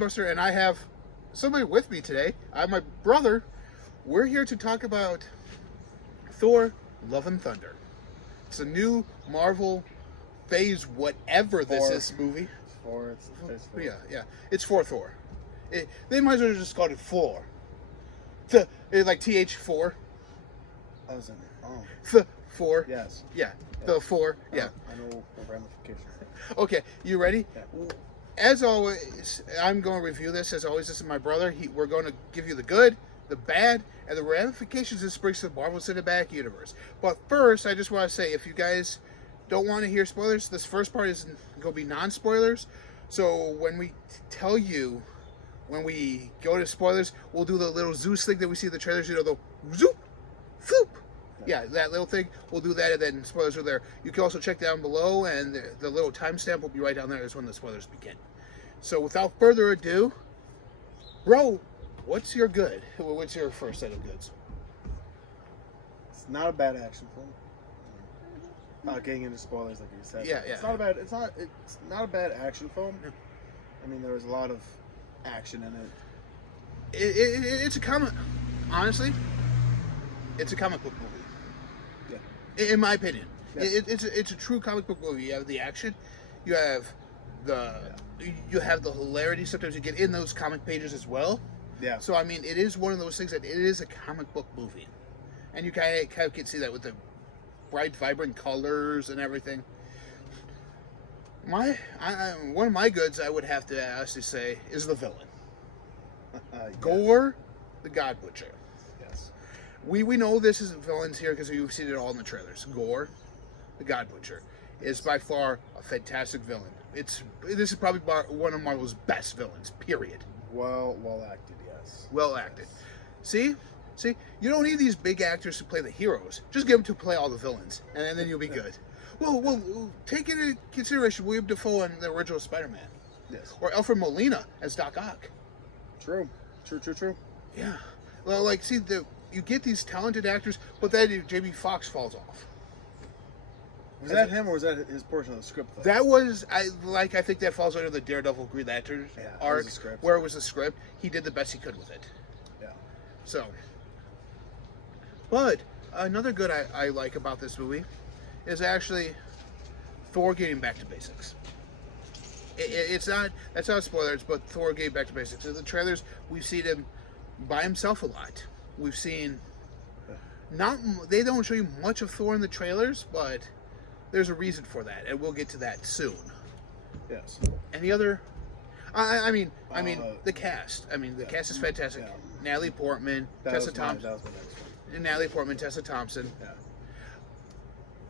BinBuster, and I have somebody with me today. I have my brother. We're here to talk about Thor: Love and Thunder. It's a new Marvel phase, whatever this is, movie. It's four. It's four. Yeah. It's for Thor. They might as well just call it Thor. Like TH4. I was in The 4. Yes. Yeah. The 4. Yeah. I know the ramifications. Okay, you ready? Yeah. As always, I'm going to review this. As always, this is my brother. We're going to give you the good, the bad, and the ramifications this brings to the Marvel Cinematic Universe. But first, I just want to say, if you guys don't want to hear spoilers, this first part is going to be non-spoilers. So when we tell you, when we go to spoilers, we'll do the little Zeus thing that we see in the trailers. You know, the zoop, zoop. Yeah, that little thing. We'll do that, and then spoilers are there. You can also check down below, and the little timestamp will be right down there is when the spoilers begin. So without further ado, bro, what's your good? What's your first set of goods? It's not a bad action film. Not getting into spoilers like you said. Yeah. It's not a bad. It's not a bad action film. No. I mean, there was a lot of action in it. It's a comic. Honestly, it's a comic book movie. Yeah. In my opinion, yeah. It's a true comic book movie. You have the action, you have the hilarity. Sometimes you get in those comic pages as well. Yeah. So I mean, it is one of those things that it is a comic book movie, and you kind of can see that with the bright, vibrant colors and everything. One of my goods, I would have to actually say, is the villain. Yes. Gorr, the God Butcher. Yes. We know this is villains here because you've seen it all in the trailers. Gorr, the God Butcher, is by far a fantastic villain. This is probably one of Marvel's best villains. Period. Well acted. Yes. Well acted. See, you don't need these big actors to play the heroes. Just get them to play all the villains, and then you'll be good. Well, take into consideration William Dafoe in the original Spider-Man. Yes. Or Alfred Molina as Doc Ock. True. Yeah. Well, like, see, you get these talented actors, but then Jamie Foxx falls off. Was that him, or was that his portion of the script, though? That was, I think that falls under the Daredevil Green Lantern arc, where it was a script. He did the best he could with it. Yeah. So. But another good I like about this movie is actually Thor getting back to basics. That's not a spoiler, but Thor getting back to basics. In the trailers, we've seen him by himself a lot. We've seen they don't show you much of Thor in the trailers, but there's a reason for that, and we'll get to that soon. Yes. And the other, I mean, the cast. I mean, the cast is fantastic. Yeah. Natalie Portman, Tessa Thompson. That was my next one. Natalie Portman, Tessa Thompson. Yeah.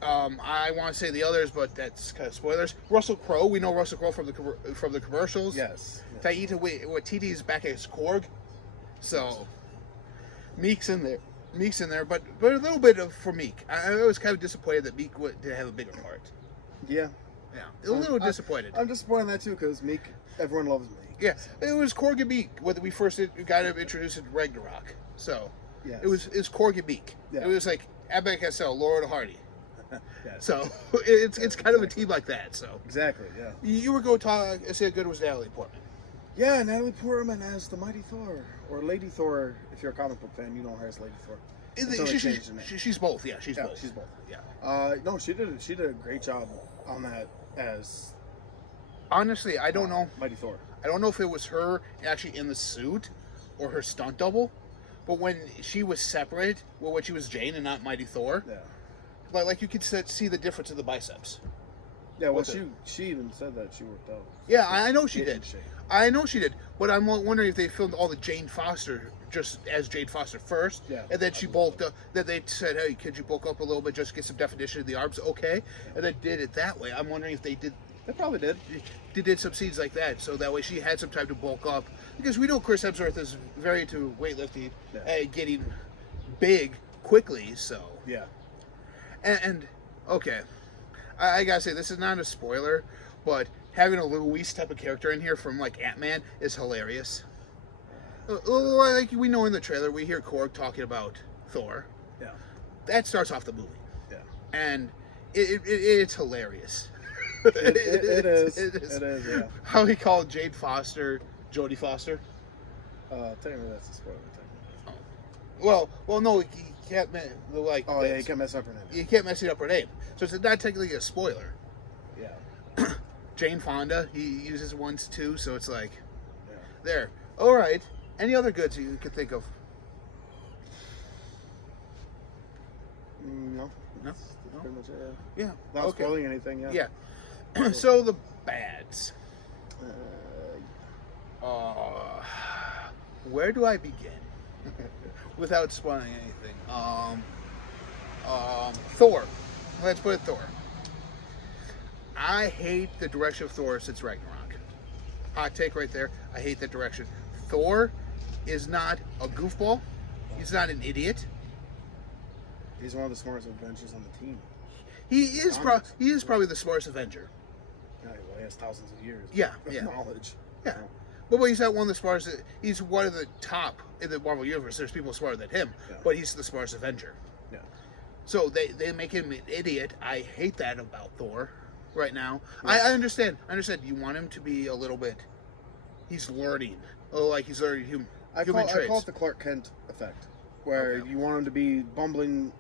I want to say the others, but that's kind of spoilers. Russell Crowe, we know Russell Crowe from the commercials. Yes. Taika Waititi's back as Korg, so Meek's in there, but a little bit for Meek. I was kind of disappointed that Meek didn't have a bigger part. Yeah. A little disappointed. I'm disappointed in that too, because Meek, everyone loves Meek. Yeah, it was Korg and Meek when we first got him introduced in Ragnarok. So yes. it was Korg and Meek. Yeah. It was like Abbott Cassell, Laura Hardy. Yes. So it's kind of a team like that. So exactly, yeah. You were going to say how good was Natalie Portman? Yeah, Natalie Portman as the Mighty Thor, or Lady Thor. If you're a comic book fan, you know her as Lady Thor. She's both. Yeah, she's both. She's both. Yeah. No, she did a great job on that as. Honestly, I don't know. Mighty Thor. I don't know if it was her actually in the suit or her stunt double, but when she was separate, when she was Jane and not Mighty Thor. Yeah. Like you could see the difference in the biceps. Yeah, well, she even said that she worked out. Yeah, I know she did. I know she did. But I'm wondering if they filmed all the Jane Foster just as Jane Foster first, and then she bulked up. Then they said, "Hey, could you bulk up a little bit just to get some definition of the arms?" Okay, and then did it that way. I'm wondering if they did. They probably did. They did some scenes like that, so that way she had some time to bulk up. Because we know Chris Hemsworth is very into weightlifting and getting big quickly. So yeah. And okay, I gotta say, this is not a spoiler, but having a Louise type of character in here from like Ant-Man is hilarious. Like we know in the trailer, we hear Korg talking about Thor. Yeah. That starts off the movie. Yeah. And it's hilarious. It is. Yeah. How he called Jane Foster Jodie Foster. Technically that's a spoiler. Well, no, he can't like. Oh yeah, you can't mess up her name. You can't mess it up her name, so it's not technically a spoiler. Yeah. Jane Fonda, he uses once too, so it's like, Yeah. there. All right. Any other goods you could think of? No. No? That's No? pretty much it. Yeah. Not Okay. spoiling anything. Yeah. Yeah. So the bads. Uh, Where do I begin? Without spoiling anything. Thor. Let's put it Thor. I hate the direction of Thor since Ragnarok. Hot take right there. I hate that direction. Thor is not a goofball. He's not an idiot. he's one of the smartest Avengers on the team. He is probably the smartest Avenger. Yeah, well, he has thousands of years. Yeah, of yeah. knowledge. Yeah. But he's not one of the smartest. He's one of the top in the Marvel Universe. There's people smarter than him, Yeah. but he's the smartest Avenger. Yeah. So they make him an idiot. I hate that about Thor right now. Yeah. I understand. You want him to be a little bit. He's learning. Oh, like he's learning human traits. I call it the Clark Kent effect, where Okay. you want him to be bumbling.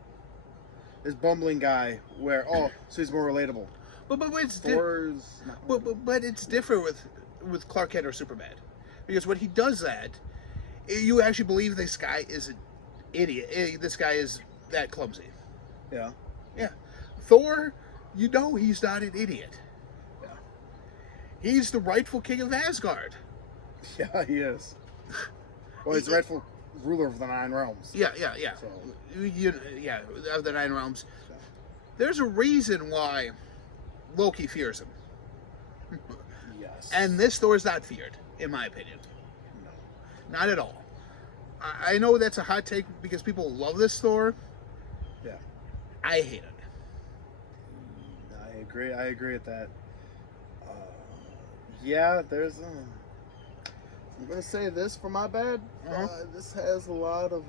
This bumbling guy, where so he's more relatable. But it's Thor's not but it's different with Clark Kent or Superman, because when he does that, you actually believe this guy is an idiot. This guy is that clumsy. yeah. Yeah. Thor, he's not an idiot. Yeah. He's the rightful king of Asgard. Yeah, he is. Well, he's the rightful ruler of the 9 realms. Yeah. So, Of the 9 realms. so. There's a reason why Loki fears him. Yes. And this Thor is not feared, in my opinion. No. Not at all. I know that's a hot take because people love this Thor. Yeah. I hate it. I agree with that. Yeah, there's. I'm gonna say this for my bad. Uh-huh. This has a lot of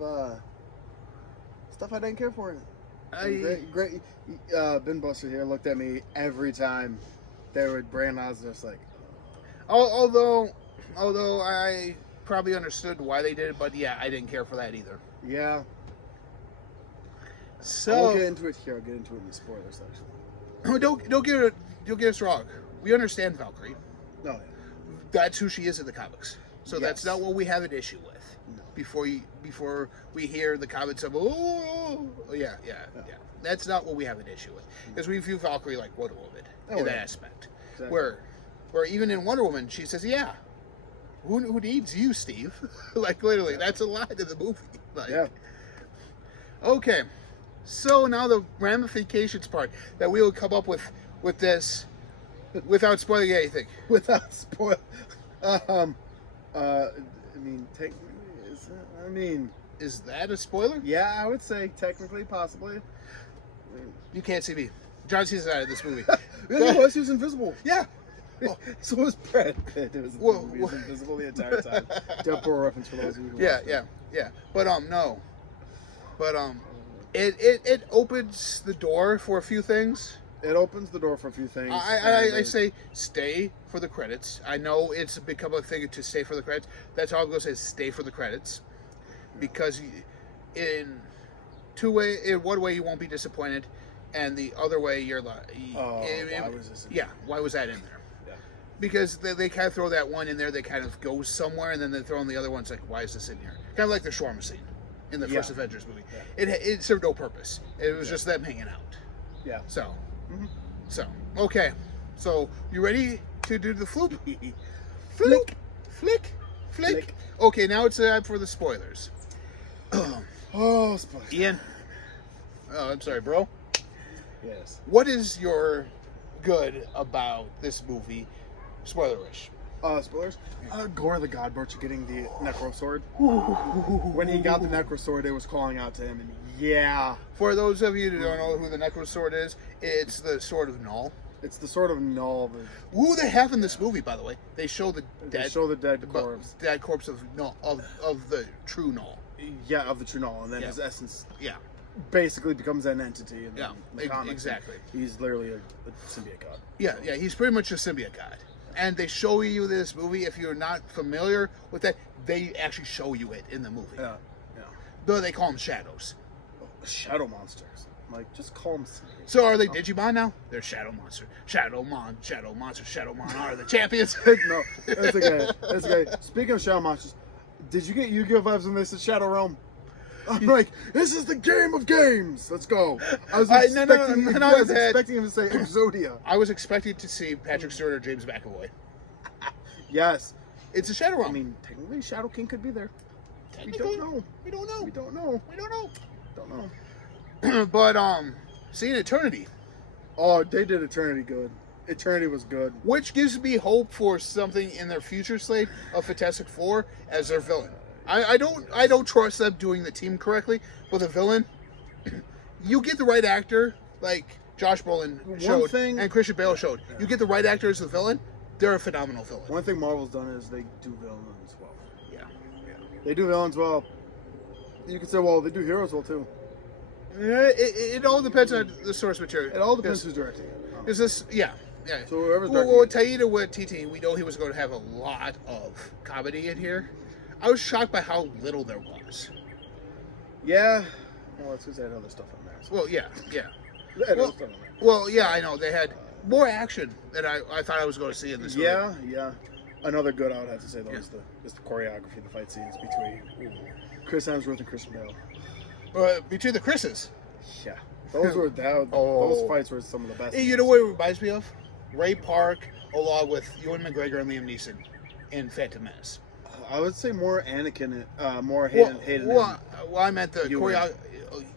stuff I didn't care for in it. Great. BINBUSTER here looked at me every time they would brand. I was just like, Although I probably understood why they did it, but yeah, I didn't care for that either. yeah. So I'll get into it here. I'll get into it in the spoiler section. don't get us wrong. We understand Valkyrie. No. That's who she is in the comics. So that's Yes. not what we have an issue with. No. Before we hear the comments of yeah. That's not what we have an issue with, because we view Valkyrie like Wonder Woman in that aspect. Exactly. Where even in Wonder Woman she says, yeah, who needs you, Steve? Like literally, that's a line in the movie. Like, Yeah. Okay, so now the ramifications part that we will come up with this without spoiling anything. Without spoil. Technically, Is that a spoiler? yeah, I would say technically, possibly. You can't see me. John Cena's out of this movie. Yeah, he was invisible. Yeah. So was Brad Pitt. He Whoa, was invisible the entire time. Deadpool reference for those of you who Yeah. But no. But it opens the door for a few things. It opens the door for a few things. I say stay for the credits. I know it's become a thing to stay for the credits. That's all I'm going to say is stay for the credits. Because in one way you won't be disappointed, and the other way you're like, why was this in there? why was that in there? Yeah. Because they kind of throw that one in there that kind of goes somewhere, and then they throw in the other one. It's like, why is this in here? Kind of like the shawarma scene in the first Avengers movie. Yeah. It served no purpose. It was just them hanging out. Yeah. So, okay. So, you ready to do the floop? Flick. Okay, now it's time for the spoilers. Oh, spoilers. Ian. Oh, I'm sorry, bro. Yes. What is your good about this movie? Spoilerish. Spoilers. Gore the God Butcher getting the Necro Sword. When he got the Necro Sword, it was calling out to him, and yeah. For those of you who don't know who the Necro Sword is, it's the Sword of Null. It's the Sword of Null. Who they have in this movie, by the way? They show the They dead, show the dead corpse. dead corpse of Null, of the true Null. Yeah, of the true Null, and then Yeah. his essence Yeah. basically becomes an entity in the comics. Exactly. He's literally a symbiote god. Yeah, he's pretty much a symbiote god. And they show you this movie. If you're not familiar with that, they actually show you it in the movie. Yeah. Though they call them shadows. Shadow monsters. Like, just call them. So are they Digimon now? They're Shadow Monster. Shadow Monster, Shadowmon are the champions. No, that's okay. That's okay. Speaking of Shadow monsters, did you get Yu-Gi-Oh vibes when they said Shadow Realm? I'm like, this is the game of games. Let's go. I was expecting him to say Exodia. I was expecting to see Patrick Stewart or James McAvoy. Yes. It's a Shadow Realm. I mean, technically, Shadow King could be there. We Technically, don't know. We don't know. We don't know. We don't know. Don't know. But seeing Eternity. Oh, they did Eternity good. Eternity was good. Which gives me hope for something in their future slate of Fantastic Four as their villain. I don't trust them doing the team correctly, but the villain, you get the right actor, like Josh Brolin showed and Christian Bale showed. Yeah. You get the right actor as the villain, they're a phenomenal villain. One thing Marvel's done is they do villains well. Yeah. They do villains well. You could say, well, they do heroes well too. It all depends on the source material. It all depends who's directing it. Is this, yeah. So whoever's directing Well, Taika Waititi, we know he was going to have a lot of comedy in here. I was shocked by how little there was. Yeah. Well, it's because they had other stuff on there. So. Well, yeah. They had other stuff on there. Well, yeah, I know. They had more action than I thought I was going to see in this movie. Yeah. Another good I would have to say, though, is the choreography, the fight scenes between Chris Hemsworth and Christian Bale. Between the Chris's. Yeah. Those fights were some of the best. Hey, you know what it reminds me of? Ray Park along with Ewan McGregor and Liam Neeson in Phantom Menace. I would say more Anakin, more Hayden. Well, I meant the choreography.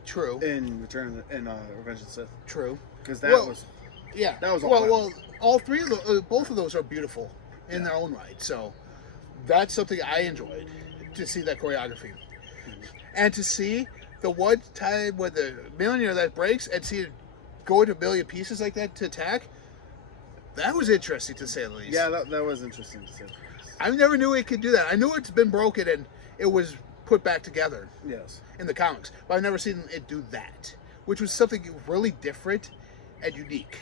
True. In Revenge of the Sith. True. Because that was. Yeah. That was all all three of those, both of those are beautiful in their own right. So that's something I enjoyed to see that choreography, and to see the one time when the millionaire that breaks and see it go into a million pieces like that to attack. That was interesting to say the least. Yeah, that was interesting to see. I never knew it could do that. I knew it's been broken and it was put back together. Yes. In the comics, but I've never seen it do that, which was something really different and unique,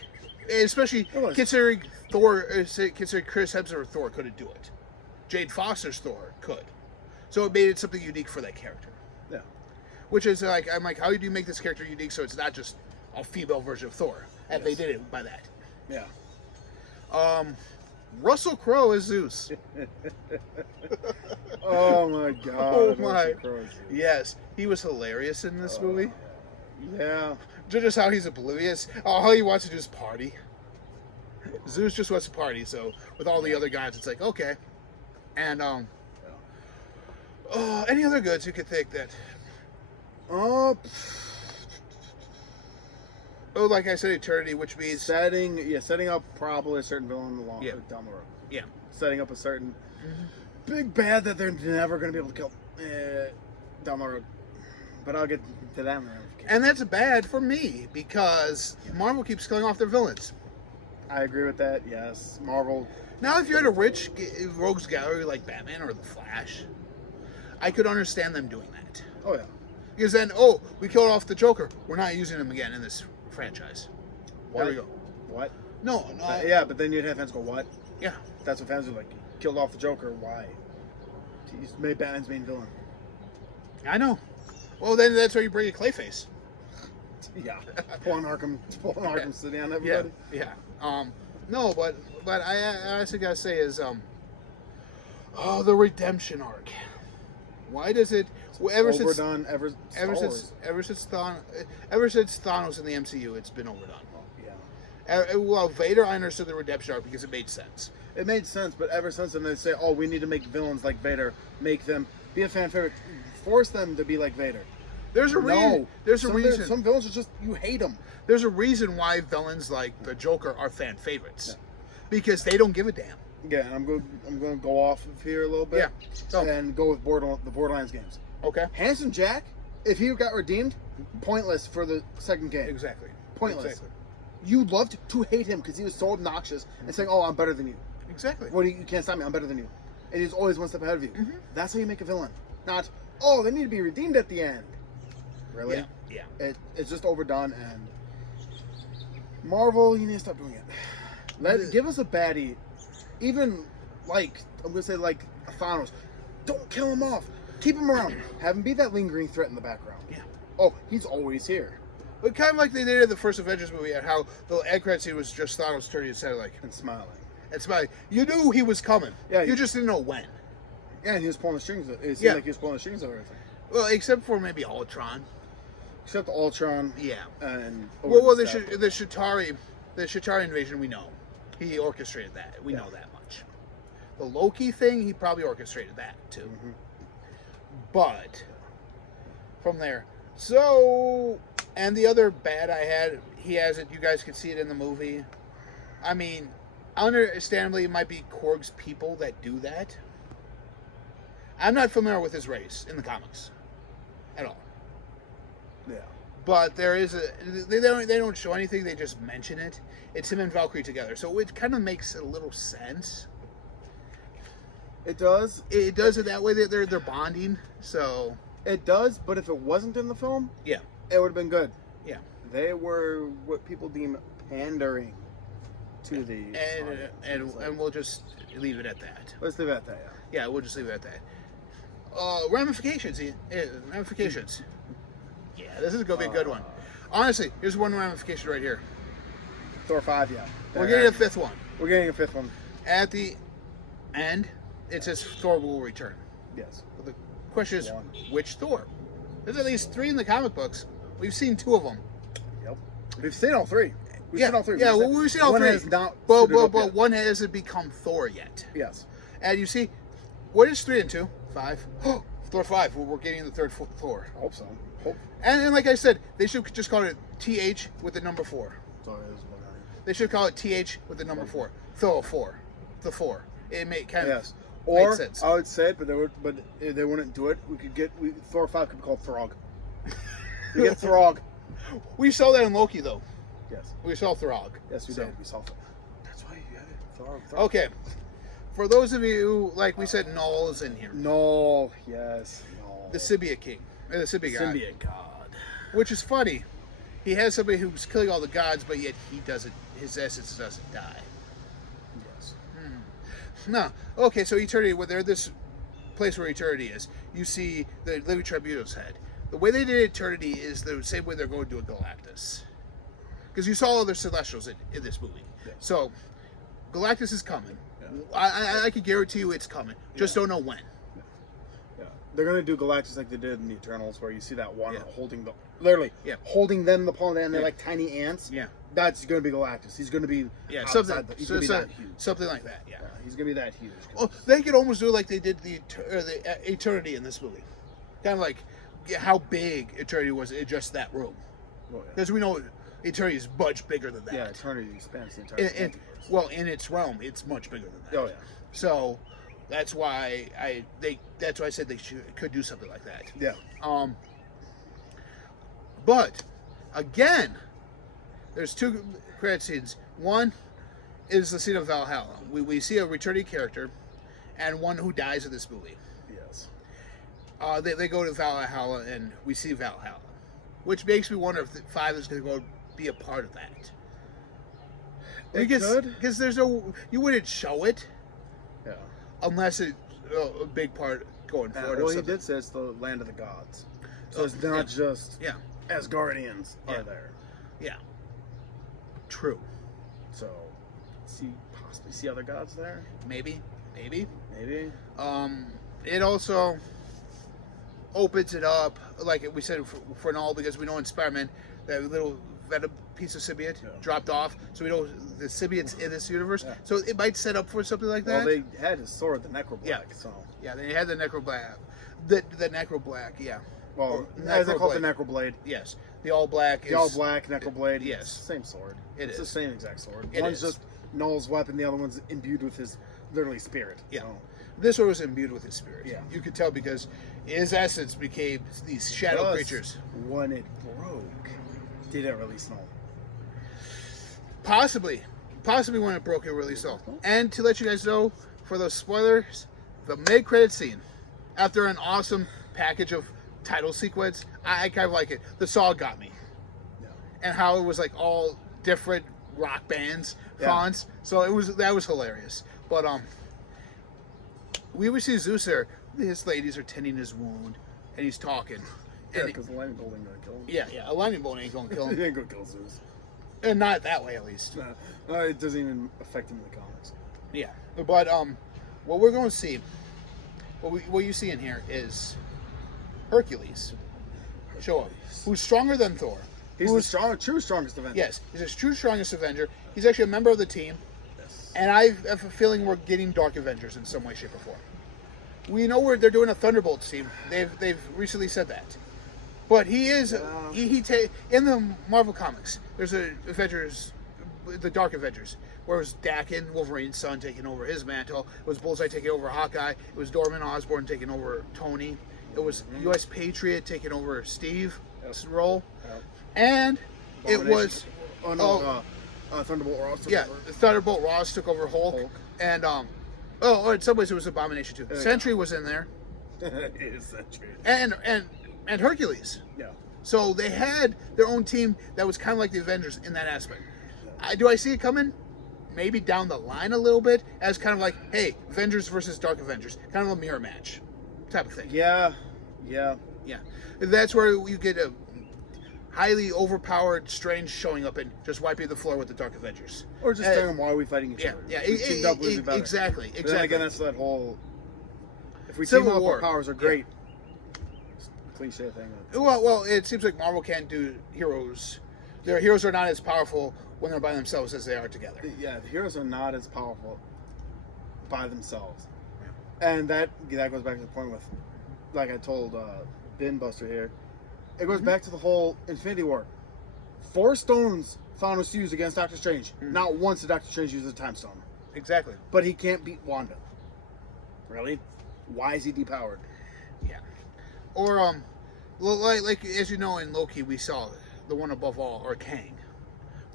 especially considering considering Chris Hemsworth Thor couldn't do it. Jane Foster's Thor could, so it made it something unique for that character. Yeah. Which is like, I'm like, how do you make this character unique so it's not just a female version of Thor? And they did it by that. Yeah. Russell Crowe as Zeus. Oh my god. Oh my. Yes, he was hilarious in this movie. Yeah. Just how he's oblivious. All he wants to do is party. Zeus just wants to party, so with all the other gods, it's like, okay. And, any other goods you could think that... Oh, like I said, Eternity, which means... Setting up probably a certain villain down the road. Yeah. Setting up a certain big bad that they're never going to be able to kill down the road. But I'll get to that in a minute. And that's bad for me, because Marvel keeps killing off their villains. I agree with that, yes. Marvel... Now, if you had a rich rogues gallery like Batman or The Flash, I could understand them doing that. Oh, yeah. Because then, we killed off the Joker. We're not using him again in this franchise. There we go. What? No. Yeah, but then you'd have fans go, what? Yeah. That's what fans are like. Killed off the Joker. Why? He's made Batman's main villain. I know. Well, then that's where you bring a Clayface. Yeah. Pulling Arkham City on everybody. Yeah. No, but I honestly gotta say is the redemption arc. Why does it? Ever since Thanos in the MCU, it's been overdone. Yeah. Well, Vader, I understood the redemption arc because it made sense. It made sense, but ever since then they say, "Oh, we need to make villains like Vader. Make them be a fan favorite. Force them to be like Vader." There's a reason. There's a reason. Some villains are just you hate them. There's a reason why villains like the Joker are fan favorites, because they don't give a damn. Yeah, and I'm going to go off of here a little bit. Yeah. And go with the Borderlands games. Okay. Handsome Jack, if he got redeemed, pointless for the second game. Exactly. Pointless. Exactly. You loved to hate him because he was so obnoxious and saying, "Oh, I'm better than you." Exactly. Well, you can't stop me. I'm better than you. And he's always one step ahead of you. Mm-hmm. That's how you make a villain. Not, "Oh, they need to be redeemed at the end." Really? Yeah. It's just overdone, and Marvel, you need to stop doing it. Give us a baddie even like I'm gonna say like Thanos, don't kill him off. Keep him around. Have him be that lingering threat in the background. Yeah. Oh, he's always here. But kind of like they did in the first Avengers movie, and how the end credit scene was just Thanos turning his head like and smiling. And smiling. You knew he was coming. Yeah. You just didn't know when. Yeah, and he was pulling the strings. It seemed like he was pulling the strings of everything. Well, except for maybe Ultron. Except Ultron. Yeah. And well, the Chitauri invasion, we know. He orchestrated that. We know that much. The Loki thing, he probably orchestrated that too. Mm-hmm. But from there, so and the other bad I had, he has it. You guys can see it in the movie. I mean, understandably, it might be Korg's people that do that. I'm not familiar with his race in the comics at all. Yeah. But there is they don't show anything. They just mention it. It's him and Valkyrie together, so it kind of makes a little sense. It does. It does it that way. They're bonding. So it does. But if it wasn't in the film, yeah, it would have been good. Yeah. They were what people deem pandering to the and we'll just leave it at that. Let's leave it at that. Yeah, we'll just leave it at that. Ramifications. Ramifications. Yeah, this is gonna be a good one. Honestly, here's one ramification right here. Thor 5, yeah. We're getting a fifth one. We're getting a fifth one. At the end, it says Thor will return. Yes. But the question is, which Thor? There's at least 3 in the comic books. We've seen 2 of them. Yep. We've seen all 3. We've seen all 3. Yeah, we've seen all 3. Has not but one hasn't become Thor yet. Yes. And you see, what is 3 and 2? 5. Thor 5. We're getting the third Thor. I hope so. Hope. And like I said, they should just call it TH with the number 4. Sorry, they should call it TH with the number 4. Thor 4. The 4. It may kind of or sense. I would say it, but they wouldn't do it. We could get Thor 5 could be called Throg. We get Throg. We saw that in Loki though. Yes. We saw Throg. Yes, we did. We saw that. That's why you had it. Throg. Okay. For those of you, like we said, Null is in here. Null, yes. Null. The Symbiote King. The Symbiote God. Symbiote God. Which is funny. He has somebody who's killing all the gods, but yet he doesn't. His essence doesn't die. Yes. No. Okay, so Eternity, where they're this place where Eternity is, you see the Living Tribunal's head. The way they did Eternity is the same way they're going to do a Galactus. Because you saw other Celestials in this movie. Yes. So, Galactus is coming. Yeah. I can guarantee you it's coming. Just don't know when. Yeah. They're going to do Galactus like they did in the Eternals, where you see that one holding the... Literally, holding them in the palm, and they're like tiny ants. Yeah. That's going to be Galactus. He's going to be something that huge. Something like that, yeah. He's going to be that huge. Oh, they could almost do it like they did the Eternity in this movie. Kind of like how big Eternity was in just that room. Because we know Eternity is much bigger than that. Yeah, Eternity expands the entire well, in its realm, it's much bigger than that. Oh, yeah. So, that's why I said they could do something like that. Yeah. But, again, there's 2 credit scenes. One is the scene of Valhalla. We see a returning character and one who dies in this movie. Yes. They go to Valhalla and we see Valhalla. Which makes me wonder if 5 is going to go be a part of that. Because there's no... You wouldn't show it. Yeah. Unless it's a big part going forward. Well, he did say it's the land of the gods. So it's not just... Yeah. Asgardians are there. Yeah. True. So, possibly see other gods there? Maybe. It also opens it up, like we said for Null, because we know in Spider-Man that little venom piece of symbiote dropped off, so we know the symbiote's in this universe. Yeah. So it might set up for something like that. Well, they had his sword, the Necroblack. Yeah. So yeah, they had the Necroblack. The Necroblack, yeah. Well, as they call it, the Necroblade. Yes. The all black Necroblade. Yes. It's the same sword. It's the same exact sword. One's just Null's weapon, the other one's imbued with his literally spirit. Yeah. So. This one was imbued with his spirit. Yeah. You could tell because his essence became these shadow creatures. When it broke, did it release Null? Possibly when it broke, it released Null. And to let you guys know, for those spoilers, the mid-credit scene, after an awesome package of title sequence, I kind of like it. The song got me. Yeah. And how it was like all different rock bands, fonts. So that was hilarious. But we would see Zeus there. His ladies are tending his wound, and he's talking. Yeah, because the lightning bolt ain't gonna kill him. Yeah, a lightning bolt ain't gonna kill him. He ain't gonna kill Zeus. And not that way, at least. It doesn't even affect him in the comics. Yeah, but what we're going to see, what you see in here is Hercules show up, who's stronger than Thor. He's the true strongest Avenger. Yes, he's the true strongest Avenger. He's actually a member of the team. Yes. And I have a feeling we're getting Dark Avengers in some way, shape, or form. We know they're doing a Thunderbolts team. They've recently said that. But he is in the Marvel comics. There's a Avengers, the Dark Avengers, where it was Daken, Wolverine's son, taking over his mantle. It was Bullseye taking over Hawkeye. It was Dorman Osborn taking over Tony. It was U.S. Patriot taking over Steve's role. Yep. And it was Thunderbolt Ross. Thunderbolt Ross took over Hulk. And in some ways it was Abomination too. Sentry was in there. It is Sentry. And Hercules. Yeah. So they had their own team that was kind of like the Avengers in that aspect. Do I see it coming? Maybe down the line a little bit, as kind of like, hey, Avengers versus Dark Avengers, kind of a mirror match type of thing. Yeah. That's where you get a highly overpowered Strange showing up and just wiping the floor with the Dark Avengers. Or just telling them why are we fighting each other. Exactly. But then again, that's that whole, if we Civil team up, War. our powers are great. Cliche thing. Well, it seems like Marvel can't do heroes. Their heroes are not as powerful when they're by themselves as they are together. Yeah, the heroes are not as powerful by themselves. And that goes back to the point with, like I told BINBUSTER here, it goes back to the whole Infinity War. 4 stones Thanos used against Doctor Strange. Not once did Doctor Strange use a time stone. Exactly. But he can't beat Wanda. Really? Why is he depowered? Yeah. Or like as you know in Loki, we saw the one above all, or Kang.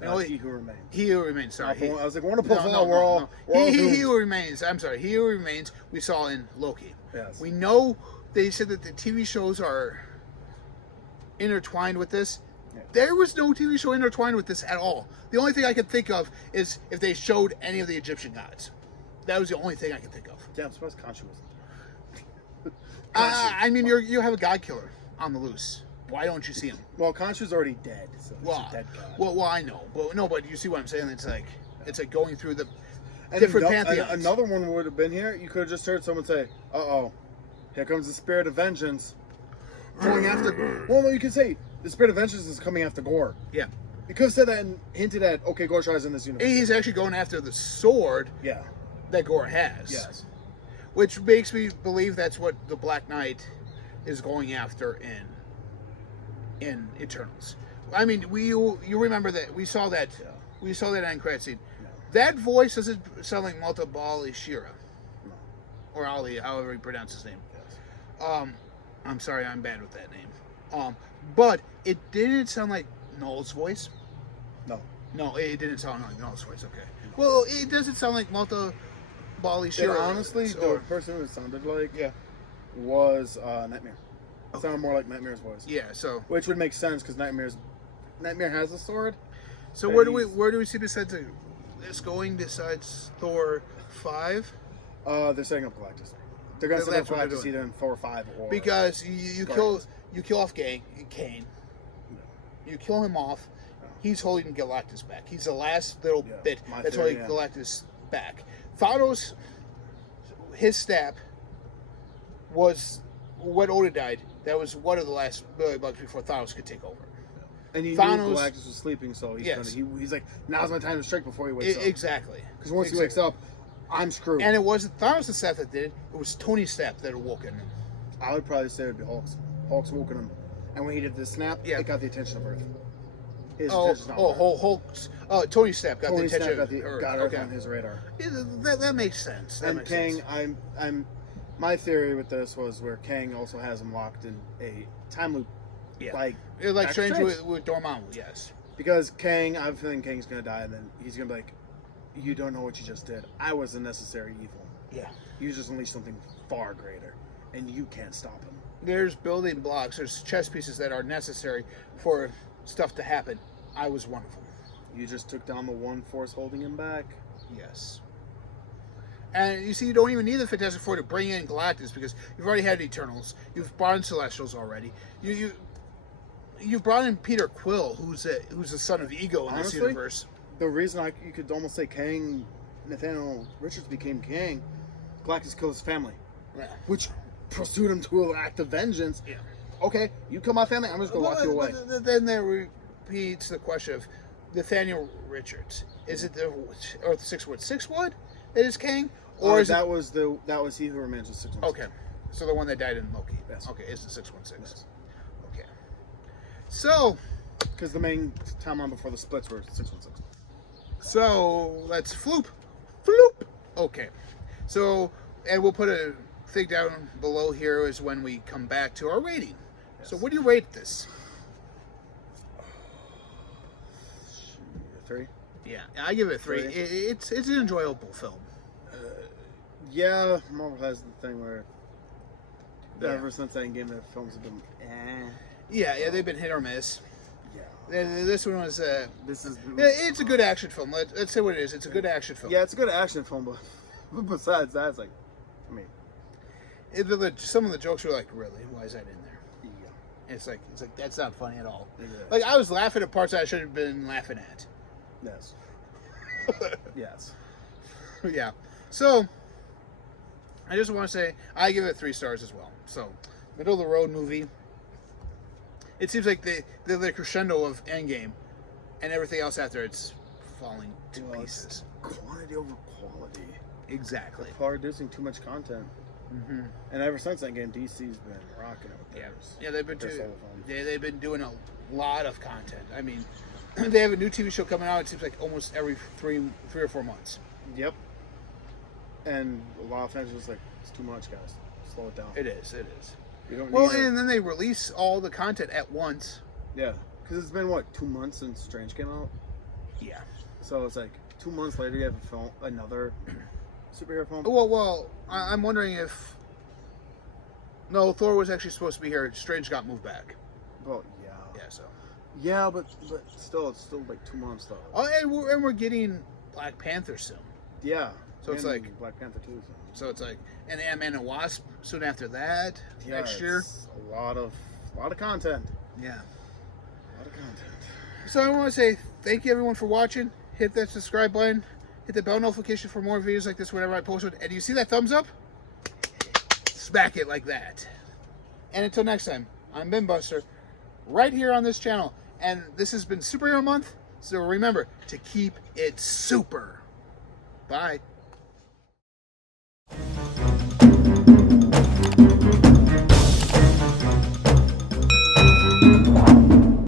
He who remains. He who remains. Sorry. I was like, one above all. We're all he who remains. I'm sorry. He who remains. We saw in Loki. Yes. We know they said that the TV shows are intertwined with this. Yeah. There was no TV show intertwined with this at all. The only thing I could think of is if they showed any of the Egyptian gods. That was the only thing I could think of. Yeah, I'm surprised Khonshu wasn't there. I mean, you have a god killer on the loose. Why don't you see him? Well, Khonshu's already dead. So he's a dead god. Well, I know, but you see what I'm saying? It's like going through the different pantheons. Another one would have been here. You could have just heard someone say, "Uh-oh, here comes the spirit of vengeance." Going after. Well, no, you could say the spirit of vengeance is coming after Gore. Yeah. You could have said that and hinted at, okay, Gore tries in this universe. He's actually going after the sword. Yeah. That Gore has. Yes. Which makes me believe that's what the Black Knight is going after in Eternals. I mean, you remember that we saw that end credit scene. No. That voice doesn't sound like Malta Bali Shira. No. Or Ali, however you pronounce his name. Yes. I'm sorry, I'm bad with that name. But it didn't sound like Noel's voice. No, it didn't sound like Noel's voice. Okay. No. Well, it doesn't sound like Malta Bali Shira. Honestly, the person who it sounded like was Nightmare. It sounded more like Nightmare's voice. Yeah, so which would make sense because Nightmare has a sword. So where do we see besides this going besides Thor 5? They're setting up Galactus. They're gonna set up Galactus either in Thor 5 or because you kill off Kane. You kill him off. He's holding Galactus back. He's the last little bit that's holding Galactus back. Thanos, his stab was when Odin died. That was one of the last Billy Bugs before Thanos could take over. And he knew Galactus was sleeping, so he's like, now's my time to strike before he wakes up. Exactly. Because once he wakes up, I'm screwed. And it wasn't Thanos' staff that did it. It was Tony's staff that awoke him. I would probably say it would be Hulk's. Hulk's woken him. And when he did the snap, it got the attention of Earth. Hulk's Tony's staff got the attention of Earth. Got Earth on his radar. That makes sense. And Kang, my theory with this was where Kang also has him locked in a time loop. Yeah. Like Strange with Dormammu, yes. Because Kang, I have a feeling Kang's going to die, and then he's going to be like, you don't know what you just did. I was the necessary evil. Yeah. You just unleashed something far greater, and you can't stop him. There's building blocks, there's chess pieces that are necessary for stuff to happen. I was one of them. You just took down the one force holding him back. Yes. And you see, you don't even need the Fantastic Four to bring in Galactus because you've already had Eternals. You've brought in Celestials already. You've brought in Peter Quill, who's the son of Ego in this universe. The reason you could almost say Kang, Nathaniel Richards became Kang, Galactus killed his family, which pursued him to an act of vengeance. Yeah. Okay, you kill my family, I'm just gonna lock you away. Then there repeats the question of Nathaniel Richards. Is it the Earth 616 that is Kang, or is that was he who remains with 616? Okay, so the one that died in Loki. Yes. Okay, is the 616. Yes. Okay. So, because the main timeline before the splits were 616. So let's floop. Okay. So, and we'll put a thing down below here is when we come back to our rating. Yes. So what do you rate this? 3. Yeah, I give it a 3. It's an enjoyable film. Yeah, Marvel has the thing where ever since Endgame, the films have been Yeah, they've been hit or miss. Yeah. This one was it's a good action film. Let's say what it is. It's a good action film. Yeah, it's a good action film, but besides that, it's like, I mean, some of the jokes were like, really? Why is that in there? Yeah. It's like that's not funny at all. Yeah. Like I was laughing at parts that I should have been laughing at. Yes. Yes. Yeah. So I just want to say I give it 3 stars as well. So middle of the road movie. It seems like they're the crescendo of Endgame, and everything else after it's falling to pieces. Quantity over quality. Exactly. They're producing too much content. Mm-hmm. And ever since Endgame, DC's been rocking it with theirs. Yeah, they've been doing a lot of content. I mean, they have a new TV show coming out. It seems like almost every 3 or 4 months. Yep. And a lot of fans are just like, it's too much, guys. Slow it down. It is. You don't well, and then they release all the content at once. Yeah, because it's been 2 months since Strange came out. Yeah. So it's like 2 months later, you have another superhero film. Well, I'm wondering if Thor was actually supposed to be here. Strange got moved back. Well, yeah. Yeah. So. Yeah, but still, it's still like 2 months though. Oh, and we're getting Black Panther soon. Yeah. So it's like Black Panther too. So it's like and Ant-Man and Wasp soon after that next year. A lot of content. Yeah. A lot of content. So I want to say thank you everyone for watching. Hit that subscribe button. Hit the bell notification for more videos like this whenever I post it. And you see that thumbs up? Smack it like that. And until next time, I'm BINBUSTER, right here on this channel. And this has been Superhero Month. So remember to keep it super. Bye.